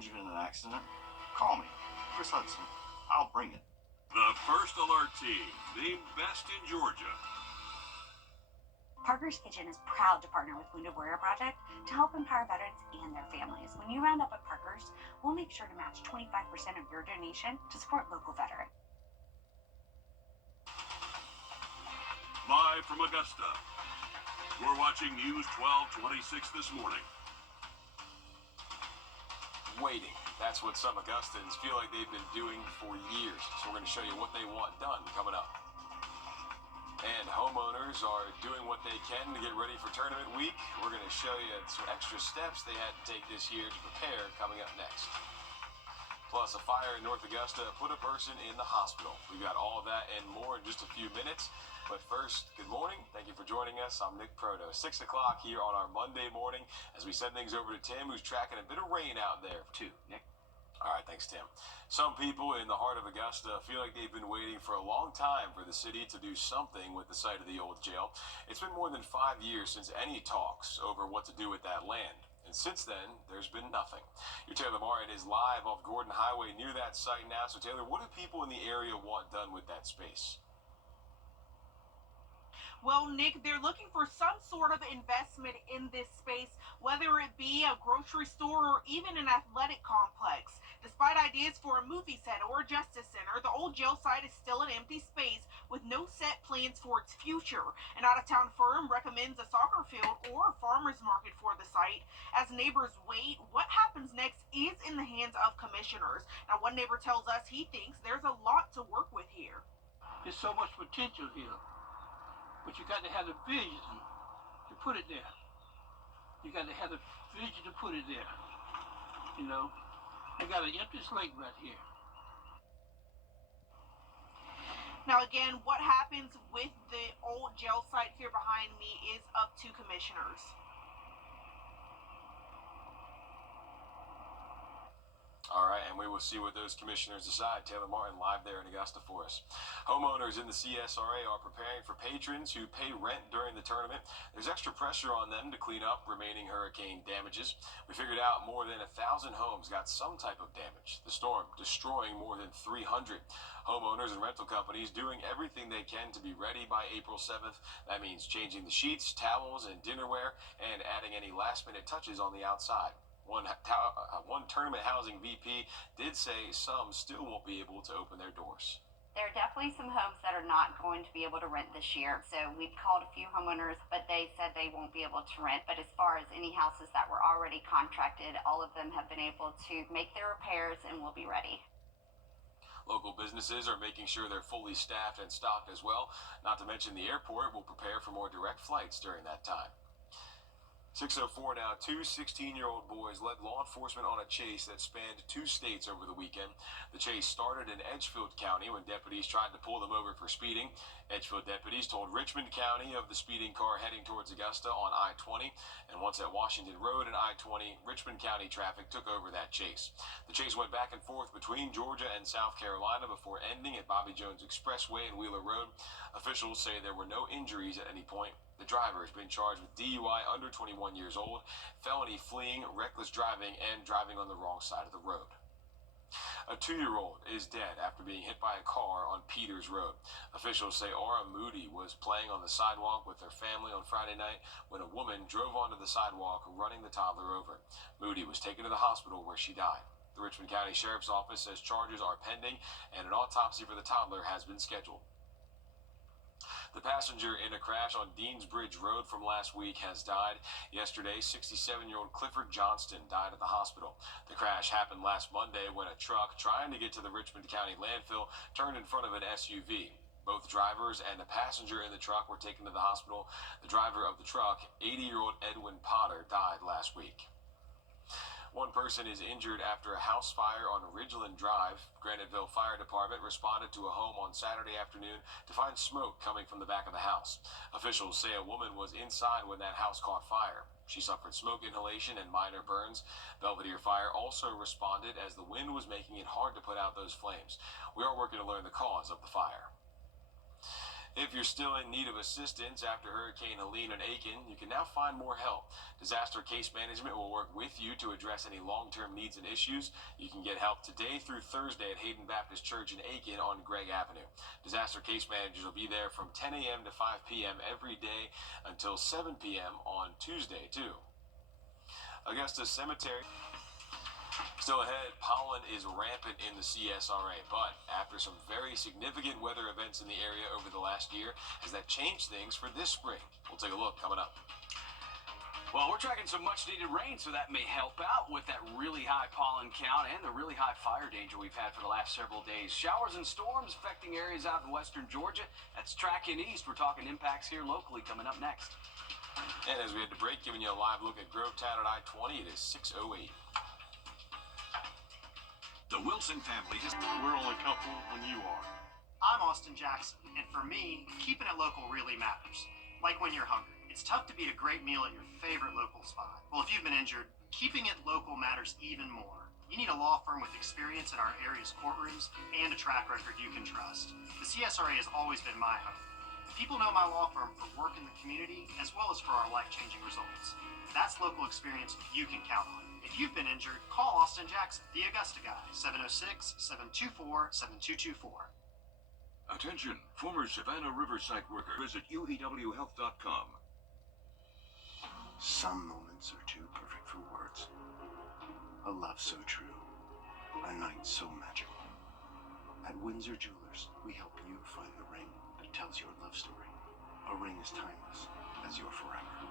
injured in an accident, call me, Chris Hudson. I'll bring it. The First Alert Team, the best in Georgia. Parker's Kitchen is proud to partner with Wrdw Project to help empower veterans and their families. When you round up at Parker's, we'll make sure to match 25% of your donation to support local veterans. Live from Augusta, you're watching News 1226 this morning. Waiting. That's what some Augustans feel like they've been doing for years. So we're going to show you what they want done coming up. And homeowners are doing what they can to get ready for tournament week. We're going to show you some extra steps they had to take this year to prepare coming up next. Plus, a fire in North Augusta put a person in the hospital. We've got all of that and more in just a few minutes. But first, good morning. Thank you for joining us. I'm Nick Proto. 6 o'clock here on our Monday morning as we send things over to Tim, who's tracking a bit of rain out there too. Nick? All right, thanks, Tim. Some people in the heart of Augusta feel like they've been waiting for a long time for the city to do something with the site of the old jail. It's been more than 5 years since any talks over what to do with that land. And since then, there's been nothing. Your Taylor Martin is live off Gordon Highway near that site now. So, Taylor, what do people in the area want done with that space? Well, Nick, they're looking for some sort of investment in this space, whether it be a grocery store or even an athletic complex. Despite ideas for a movie set or a justice center, the old jail site is still an empty space with no set plans for its future. An out-of-town firm recommends a soccer field or a farmer's market for the site. As neighbors wait, what happens next is in the hands of commissioners. Now, one neighbor tells us he thinks there's a lot to work with here. There's so much potential here. But you got to have the vision to put it there. You got to have the vision to put it there. You know, I got an empty slate right here. Now, again, what happens with the old jail site here behind me is up to commissioners. All right, and we will see what those commissioners decide. Taylor Martin live there in Augusta for us. Homeowners in the CSRA are preparing for patrons who pay rent during the tournament. There's extra pressure on them to clean up remaining hurricane damages. We figured out more than 1,000 homes got some type of damage. The storm destroying more than 300. Homeowners and rental companies doing everything they can to be ready by April 7th. That means changing the sheets, towels, and dinnerware, and adding any last-minute touches on the outside. One tournament housing VP did say some still won't be able to open their doors. There are definitely some homes that are not going to be able to rent this year. So we've called a few homeowners, but they said they won't be able to rent. But as far as any houses that were already contracted, all of them have been able to make their repairs and will be ready. Local businesses are making sure they're fully staffed and stocked as well. Not to mention the airport will prepare for more direct flights during that time. 6:04 now. Two 16-year-old boys led law enforcement on a chase that spanned 2 states over the weekend. The chase started in Edgefield County when deputies tried to pull them over for speeding. Edgefield deputies told Richmond County of the speeding car heading towards Augusta on I-20. And once at Washington Road and I-20, Richmond County traffic took over that chase. The chase went back and forth between Georgia and South Carolina before ending at Bobby Jones Expressway and Wheeler Road. Officials say there were no injuries at any point. The driver has been charged with DUI under 21 years old, felony fleeing, reckless driving, and driving on the wrong side of the road. A 2-year-old is dead after being hit by a car on Peters Road. Officials say Aura Moody was playing on the sidewalk with her family on Friday night when a woman drove onto the sidewalk, running the toddler over. Moody was taken to the hospital where she died. The Richmond County Sheriff's Office says charges are pending and an autopsy for the toddler has been scheduled. The passenger in a crash on Deansbridge Road from last week has died. Yesterday, 67-year-old Clifford Johnston died at the hospital. The crash happened last Monday when a truck trying to get to the Richmond County landfill turned in front of an SUV. Both drivers and the passenger in the truck were taken to the hospital. The driver of the truck, 80-year-old Edwin Potter, died last week. One person is injured after a house fire on Ridgeland Drive. Graniteville Fire Department responded to a home on Saturday afternoon to find smoke coming from the back of the house. Officials say a woman was inside when that house caught fire. She suffered smoke inhalation and minor burns. Belvedere Fire also responded as the wind was making it hard to put out those flames. We are working to learn the cause of the fire. If you're still in need of assistance after Hurricane Helene and Aiken, you can now find more help. Disaster Case Management will work with you to address any long-term needs and issues. You can get help today through Thursday at Hayden Baptist Church in Aiken on Gregg Avenue. Disaster Case Managers will be there from 10 a.m. to 5 p.m. every day until 7 p.m. on Tuesday, too. Augusta Cemetery. Still ahead, pollen is rampant in the CSRA, but after some very significant weather events in the area over the last year, has that changed things for this spring? We'll take a look coming up. Well, we're tracking some much-needed rain, so that may help out with that really high pollen count and the really high fire danger we've had for the last several days. Showers and storms affecting areas out in western Georgia. That's tracking east. We're talking impacts here locally coming up next. And as we head to break, giving you a live look at Grovetown at I-20, it is 6:08. The Wilson family has... We're only a couple when you are. I'm Austin Jackson, and for me, keeping it local really matters. Like when you're hungry. It's tough to beat a great meal at your favorite local spot. Well, if you've been injured, keeping it local matters even more. You need a law firm with experience in our area's courtrooms and a track record you can trust. The CSRA has always been my home. People know my law firm for work in the community as well as for our life-changing results. That's local experience you can count on. If you've been injured, call Austin Jackson, the Augusta guy, 706-724-7224. Attention, former Savannah Riverside worker. Visit uewhealth.com. Some moments are too perfect for words. A love so true. A night so magical. At Windsor Jewelers, we help you find the ring that tells your love story. A ring as timeless as your forever.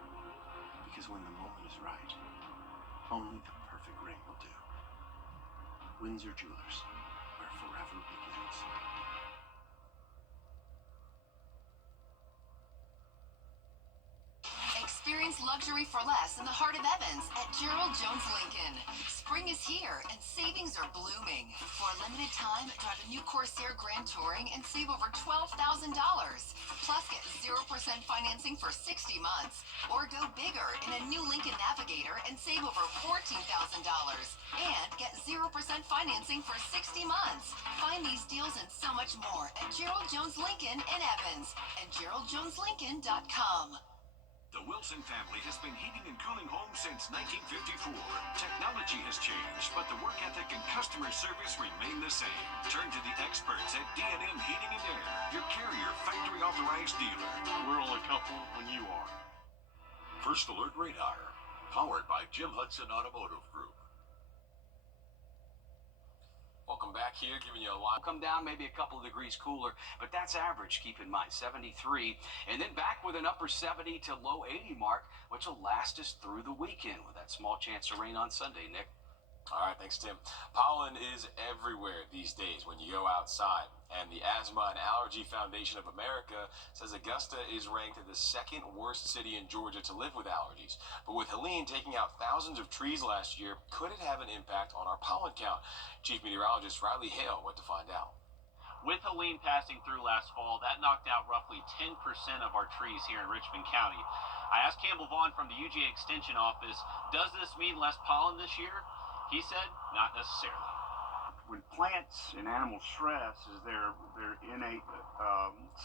Because when the moment is right, only the perfect ring will do. Windsor Jewelers, where forever begins. Experience luxury for less in the heart of Evans at Gerald Jones Lincoln. Spring is here and savings are blooming. For a limited time, drive a new Corsair Grand Touring and save over $12,000. Plus, get 0% financing for 60 months. Or go bigger in a new Lincoln Navigator and save over $14,000. And get 0% financing for 60 months. Find these deals and so much more at Gerald Jones Lincoln in Evans and GeraldJonesLincoln.com. The Wilson family has been heating and cooling homes since 1954. Technology has changed, but the work ethic and customer service remain the same. Turn to the experts at D&M Heating and Air, your Carrier factory authorized dealer. We're only a couple when you are. First Alert Radar, powered by Jim Hudson Automotive Group. Welcome back here, giving you a live... Come down maybe a couple of degrees cooler, but that's average, keep in mind, 73. And then back with an upper 70 to low 80 mark, which will last us through the weekend with that small chance of rain on Sunday, Nick. All right, thanks, Tim. Pollen is everywhere these days when you go outside. And the Asthma and Allergy Foundation of America says Augusta is ranked the second worst city in Georgia to live with allergies. But with Helene taking out thousands of trees last year, could it have an impact on our pollen count? Chief Meteorologist Riley Hale went to find out. With Helene passing through last fall, that knocked out roughly 10% of our trees here in Richmond County. I asked Campbell Vaughn from the UGA Extension Office, does this mean less pollen this year? He said, not necessarily. When plants and animals stress, is their innate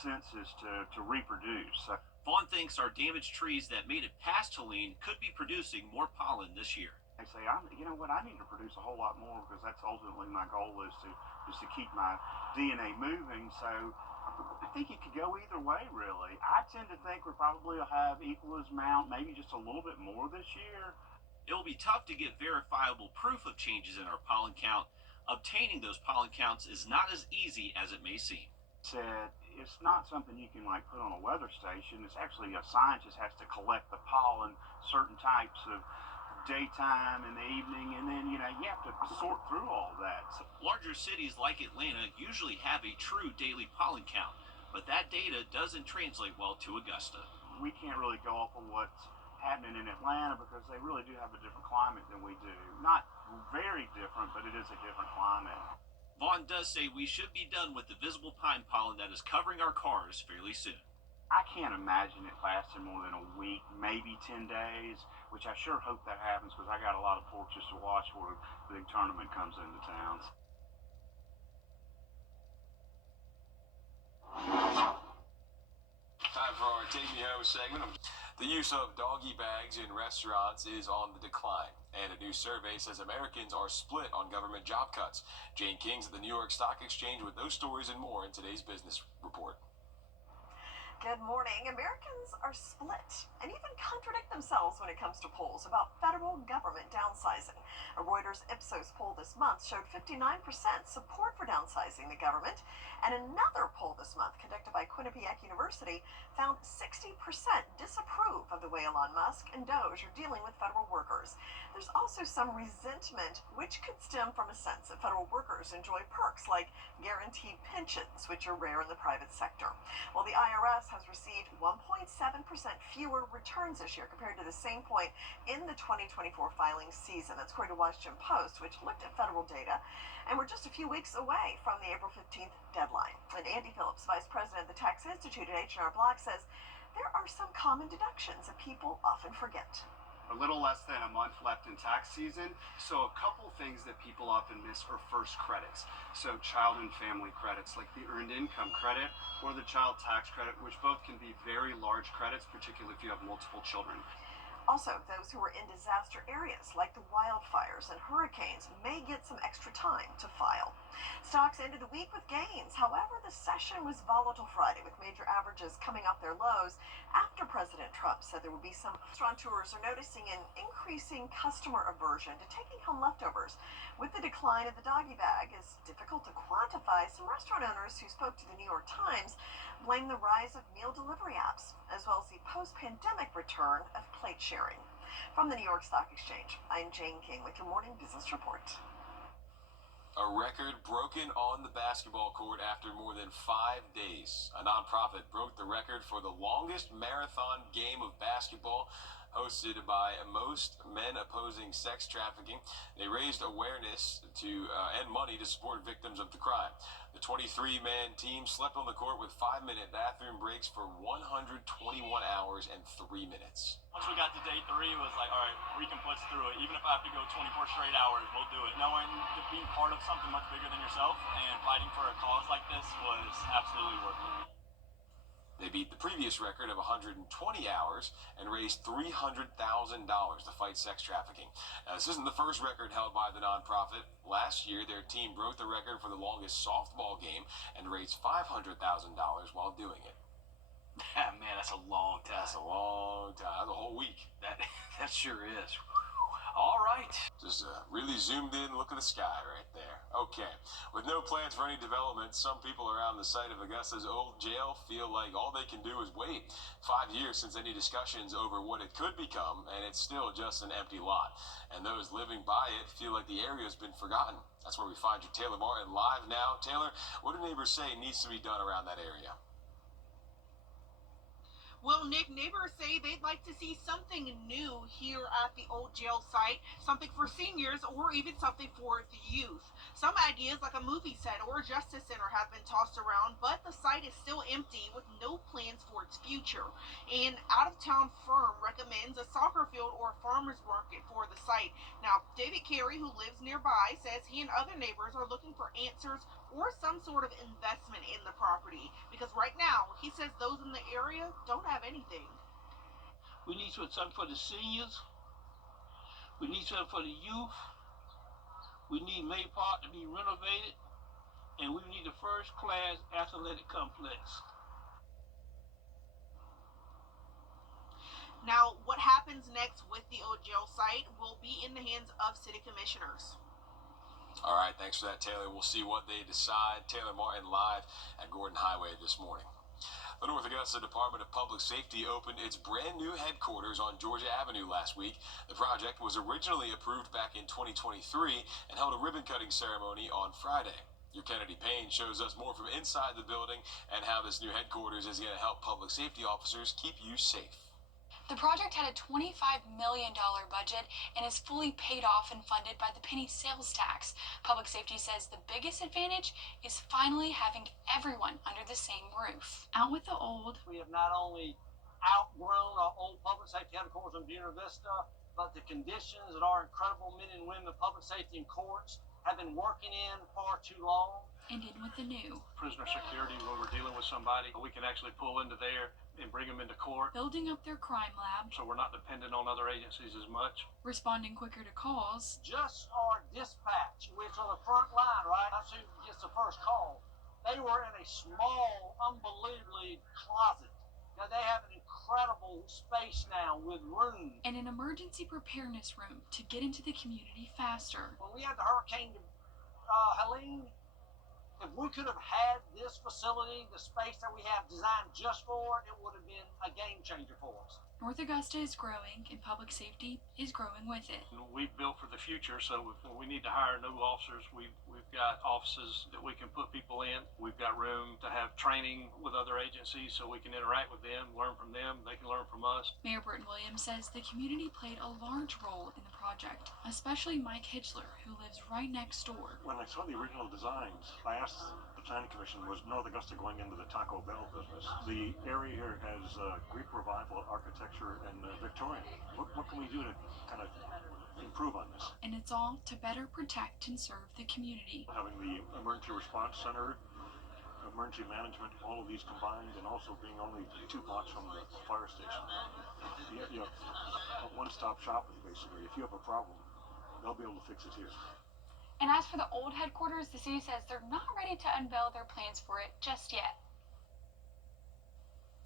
senses to reproduce. Vaughn thinks our damaged trees that made it past Helene could be producing more pollen this year. They say, you know what, I need to produce a whole lot more because that's ultimately my goal is to keep my DNA moving. So I think it could go either way, really. I tend to think we probably will have equal amount, maybe just a little bit more this year. It will be tough to get verifiable proof of changes in our pollen count. Obtaining those pollen counts is not as easy as it may seem. Said it's not something you can like put on a weather station. It's actually a scientist has to collect the pollen, certain types of daytime and the evening, and then you have to sort through all that. So, larger cities like Atlanta usually have a true daily pollen count, but that data doesn't translate well to Augusta. We can't really go off of what's happening in Atlanta because they really do have a different climate than we do. Not very different, but it is a different climate. Vaughn does say we should be done with the visible pine pollen that is covering our cars fairly soon. I can't imagine it lasting more than a week, maybe 10 days, which I sure hope that happens because I got a lot of porches to watch before the big tournament comes into town. our Take Me Home segment. The use of doggy bags in restaurants is on the decline, and a new survey says Americans are split on government job cuts. Jane King's at the New York Stock Exchange with those stories and more in today's business report. Good morning. Americans are split and even contradict themselves when it comes to polls about federal government downsizing. A Reuters Ipsos poll this month showed 59% support for downsizing the government, and another poll this month conducted by Quinnipiac University found 60% disapprove of the way Elon Musk and Doge are dealing with federal workers. There's also some resentment, which could stem from a sense that federal workers enjoy perks like guaranteed pensions, which are rare in the private sector. While the IRS has received 1.7% fewer returns this year compared to the same point in the 2024 filing season. That's according to Washington Post, which looked at federal data, and we're just a few weeks away from the April 15th deadline. And Andy Phillips, Vice President of the Tax Institute at H&R Block, says there are some common deductions that people often forget. A little less than a month left in tax season, so a couple things that people often miss are first credits. So child and family credits like the earned income credit or the child tax credit, which both can be very large credits, particularly if you have multiple children. Also, those who are in disaster areas like the wildfires and hurricanes may get some extra time to file. Stocks ended the week with gains. However, the session was volatile Friday, with major averages coming off their lows after President Trump said there would be some. Restaurateurs are noticing an increasing customer aversion to taking home leftovers. With the decline of the doggy bag, it's difficult to quantify. Some restaurant owners who spoke to the New York Times blame the rise of meal delivery apps, as well as the post-pandemic return of plate sharing. From the New York Stock Exchange, I'm Jane King with your morning business report. A record broken on the basketball court after more than 5 days. A nonprofit broke the record for the longest marathon game of basketball, hosted by most men opposing sex trafficking. They raised awareness and money to support victims of the crime. The 23-man team slept on the court with 5-minute bathroom breaks for 121 hours and 3 minutes. Once we got to day 3, it was like, all right, we can push through it. Even if I have to go 24 straight hours, we'll do it. Knowing that being part of something much bigger than yourself and fighting for a cause like this was absolutely worth it. They beat the previous record of 120 hours and raised $300,000 to fight sex trafficking. Now, this isn't the first record held by the nonprofit. Last year, their team broke the record for the longest softball game and raised $500,000 while doing it. Man, that's a long time. That's a long time. That's a whole week. That sure is. All right. Just really zoomed in look at the sky right there. Okay. With no plans for any development, some people around the site of Augusta's old jail feel like all they can do is wait. 5 years since any discussions over what it could become, and it's still just an empty lot. And those living by it feel like the area's been forgotten. That's where we find you, Taylor Martin, live now. Taylor, what do neighbors say needs to be done around that area? Well, Nick, neighbors say they'd like to see something new here at the old jail site, something for seniors or even something for the youth. Some ideas like a movie set or a justice center have been tossed around, but the site is still empty with no plans for its future. An out-of-town firm recommends a soccer field or a farmer's market for the site. Now, David Carey, who lives nearby, says he and other neighbors are looking for answers or some sort of investment in the property, because right now he says those in the area don't have anything. We need something for the seniors. We need something for the youth. We need May Park to be renovated, and we need a first-class athletic complex. Now, what happens next with the old jail site will be in the hands of city commissioners. All right, thanks for that, Taylor. We'll see what they decide. Taylor Martin live at Gordon Highway this morning. The North Augusta Department of Public Safety opened its brand new headquarters on Georgia Avenue last week. The project was originally approved back in 2023 and held a ribbon-cutting ceremony on Friday. Your Kennedy Payne shows us more from inside the building and how this new headquarters is going to help public safety officers keep you safe. The project had a $25 million budget and is fully paid off and funded by the penny sales tax. Public safety says the biggest advantage is finally having everyone under the same roof. Out with the old. We have not only outgrown our old public safety headquarters in Buena Vista, but the conditions that our incredible men and women of public safety and courts have been working in far too long. And in with the new. Prisoner security, when we're dealing with somebody, we can actually pull into there, and bring them into court. Building up their crime lab. So we're not dependent on other agencies as much. Responding quicker to calls. Just our dispatch, which on the front line, right? That's who gets the first call. They were in a small, unbelievably closet. Now they have an incredible space now with room. And an emergency preparedness room to get into the community faster. When we had the Hurricane Helene, if we could have had this facility, the space that we have designed just for it, it would have been a game changer for us. North Augusta is growing, and public safety is growing with it. We've built for the future, so if we need to hire new officers, we've got offices that we can put people in. We've got room to have training with other agencies so we can interact with them, learn from them, they can learn from us. Mayor Burton Williams says the community played a large role in the project, especially Mike Hitchler, who lives right next door. When I saw the original designs, I asked the planning commission, was North Augusta going into the Taco Bell business? The area here has Greek revival architecture and Victorian. What can we do to kind of improve on this? And it's all to better protect and serve the community. Having the emergency response center, emergency management, all of these combined, and also being only 2 blocks from the fire station. You have a one-stop shop, basically. If you have a problem, they'll be able to fix it here. And as for the old headquarters, the city says they're not ready to unveil their plans for it just yet.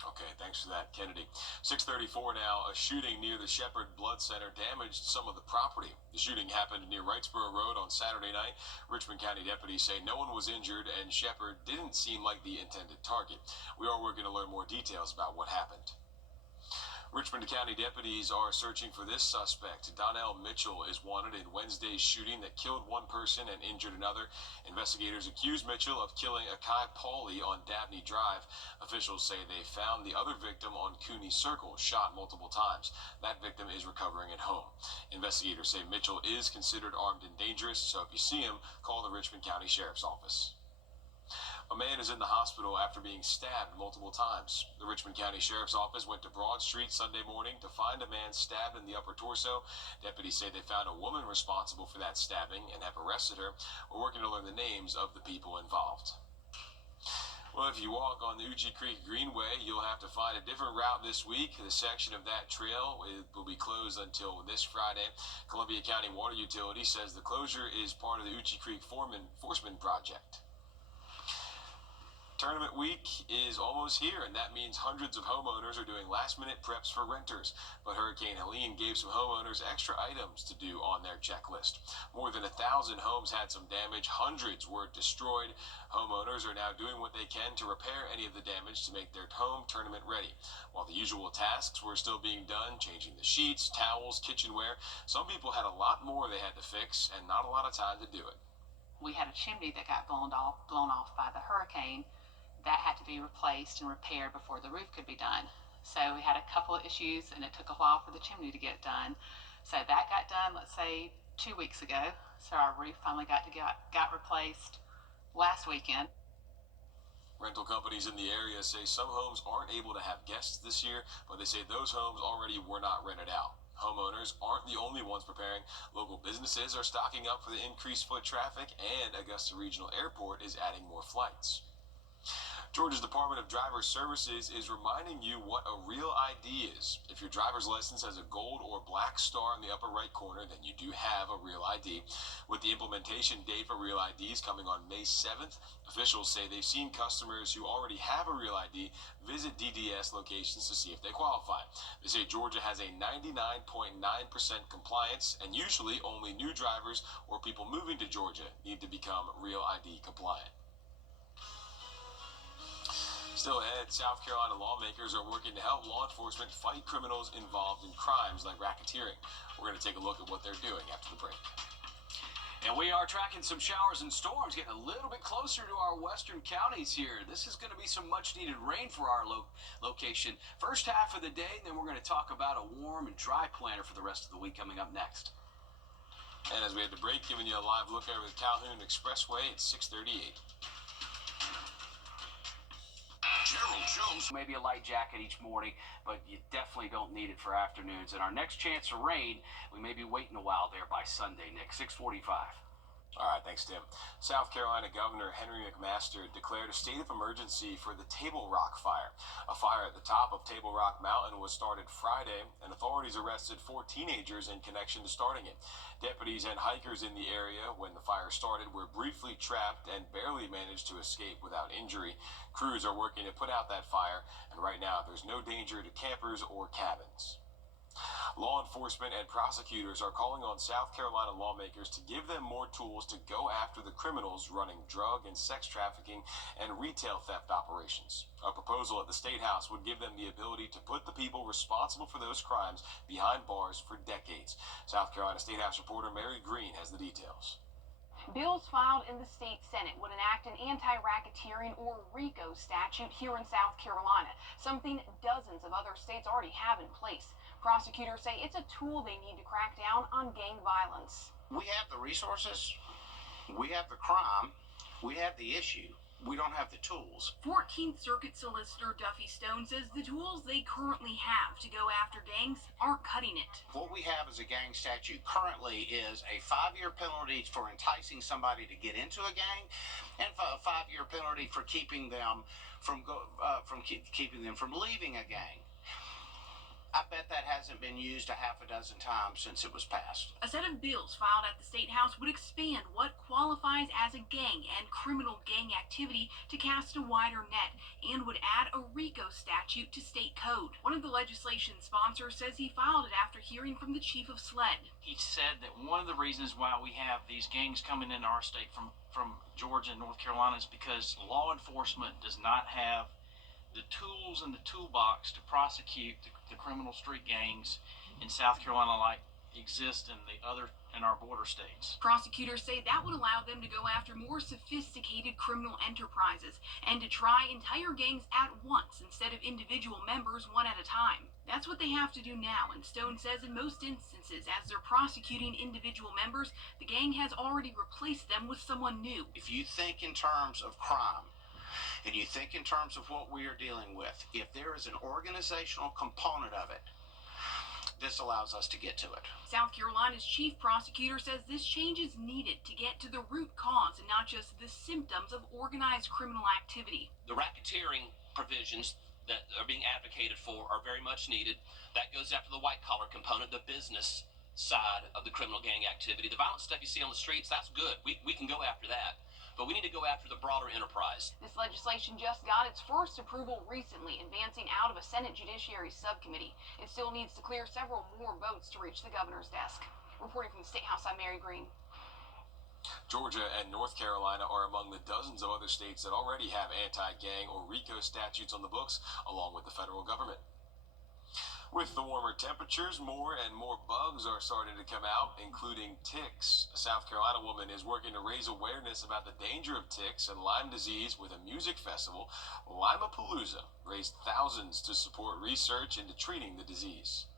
Okay, thanks for that, Kennedy. 6:34 now. A shooting near the Shepherd Blood Center damaged some of the property. The shooting happened near Wrightsboro Road on Saturday night. Richmond County deputies say no one was injured and Shepherd didn't seem like the intended target. We are working to learn more details about what happened. Richmond County deputies are searching for this suspect. Donnell Mitchell is wanted in Wednesday's shooting that killed one person and injured another. Investigators accuse Mitchell of killing Akai Pauley on Dabney Drive. Officials say they found the other victim on Cooney Circle, shot multiple times. That victim is recovering at home. Investigators say Mitchell is considered armed and dangerous, so if you see him, call the Richmond County Sheriff's Office. A man is in the hospital after being stabbed multiple times. The Richmond County Sheriff's Office went to Broad Street Sunday morning to find a man stabbed in the upper torso. Deputies say they found a woman responsible for that stabbing and have arrested her. We're working to learn the names of the people involved. Well, if you walk on the Uchi Creek Greenway, you'll have to find a different route this week. The section of that trail will be closed until this Friday. Columbia County Water Utility says the closure is part of the Uchi Creek Enforcement Project. Tournament week is almost here, and that means hundreds of homeowners are doing last-minute preps for renters. But Hurricane Helene gave some homeowners extra items to do on their checklist. More than 1,000 homes had some damage. Hundreds were destroyed. Homeowners are now doing what they can to repair any of the damage to make their home tournament ready. While the usual tasks were still being done, changing the sheets, towels, kitchenware, some people had a lot more they had to fix and not a lot of time to do it. We had a chimney that got blown off by the hurricane. That had to be replaced and repaired before the roof could be done. So we had a couple of issues, and it took a while for the chimney to get done. So that got done, let's say, 2 weeks ago. So our roof finally got replaced last weekend. Rental companies in the area say some homes aren't able to have guests this year, but they say those homes already were not rented out. Homeowners aren't the only ones preparing. Local businesses are stocking up for the increased foot traffic, and Augusta Regional Airport is adding more flights. Georgia's Department of Driver Services is reminding you what a real ID is. If your driver's license has a gold or black star in the upper right corner, then you do have a real ID. With the implementation date for real IDs coming on May 7th, officials say they've seen customers who already have a real ID visit DDS locations to see if they qualify. They say Georgia has a 99.9% compliance, and usually only new drivers or people moving to Georgia need to become real ID compliant. Still ahead, South Carolina lawmakers are working to help law enforcement fight criminals involved in crimes like racketeering. We're going to take a look at what they're doing after the break. And we are tracking some showers and storms, getting a little bit closer to our western counties here. This is going to be some much-needed rain for our location. First half of the day, then we're going to talk about a warm and dry planner for the rest of the week coming up next. And as we had the break, giving you a live look over the Calhoun Expressway at 6:38. Gerald Jones. Maybe a light jacket each morning, but you definitely don't need it for afternoons. And our next chance of rain, we may be waiting a while there by Sunday, Nick. 6:45. All right, thanks, Tim. South Carolina Governor Henry McMaster declared a state of emergency for the Table Rock fire. A fire at the top of Table Rock Mountain was started Friday, and authorities arrested 4 teenagers in connection to starting it. Deputies and hikers in the area when the fire started were briefly trapped and barely managed to escape without injury. Crews are working to put out that fire, and right now there's no danger to campers or cabins. Law enforcement and prosecutors are calling on South Carolina lawmakers to give them more tools to go after the criminals running drug and sex trafficking and retail theft operations. A proposal at the State House would give them the ability to put the people responsible for those crimes behind bars for decades. South Carolina State House reporter Mary Green has the details. Bills filed in the state Senate would enact an anti-racketeering or RICO statute here in South Carolina, something dozens of other states already have in place. Prosecutors say it's a tool they need to crack down on gang violence. We have the resources, we have the crime, we have the issue. We don't have the tools. 14th Circuit Solicitor Duffy Stone says the tools they currently have to go after gangs aren't cutting it. What we have as a gang statute currently is a 5-year penalty for enticing somebody to get into a gang, and a 5-year penalty for keeping them from keeping them from leaving a gang. I bet that hasn't been used a half a dozen times since it was passed. A set of bills filed at the State House would expand what qualifies as a gang and criminal gang activity to cast a wider net, and would add a RICO statute to state code. One of the legislation sponsors says he filed it after hearing from the chief of SLED. He said that one of the reasons why we have these gangs coming into our state from Georgia and North Carolina is because law enforcement does not have the tools in the toolbox to prosecute the criminal street gangs in South Carolina like exist in our border states. Prosecutors say that would allow them to go after more sophisticated criminal enterprises and to try entire gangs at once instead of individual members one at a time. That's what they have to do now, and Stone says in most instances, as they're prosecuting individual members, the gang has already replaced them with someone new. If you think in terms of crime, and you think in terms of what we are dealing with, if there is an organizational component of it, this allows us to get to it. South Carolina's chief prosecutor says this change is needed to get to the root cause and not just the symptoms of organized criminal activity. The racketeering provisions that are being advocated for are very much needed. That goes after the white-collar component, the business side of the criminal gang activity. The violent stuff you see on the streets, that's good. We can go after that. But we need to go after the broader enterprise. This legislation just got its first approval recently, advancing out of a Senate Judiciary Subcommittee. It still needs to clear several more votes to reach the governor's desk. Reporting from the State House, I'm Mary Green. Georgia and North Carolina are among the dozens of other states that already have anti-gang or RICO statutes on the books, along with the federal government. With the warmer temperatures, more and more bugs are starting to come out, including ticks. A South Carolina woman is working to raise awareness about the danger of ticks and Lyme disease with a music festival. Limapalooza raised thousands to support research into treating the disease.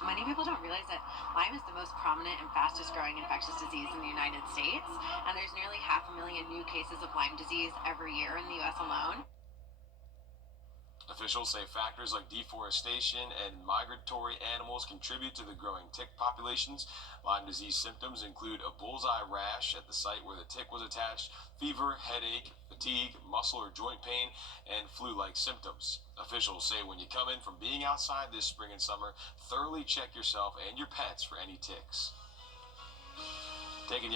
Many people don't realize that Lyme is the most prominent and fastest growing infectious disease in the United States, and there's nearly 500,000 new cases of Lyme disease every year in the U.S. alone. Officials say factors like deforestation and migratory animals contribute to the growing tick populations. Lyme disease symptoms include a bullseye rash at the site where the tick was attached, fever, headache, fatigue, muscle or joint pain, and flu-like symptoms. Officials say when you come in from being outside this spring and summer, thoroughly check yourself and your pets for any ticks. Taking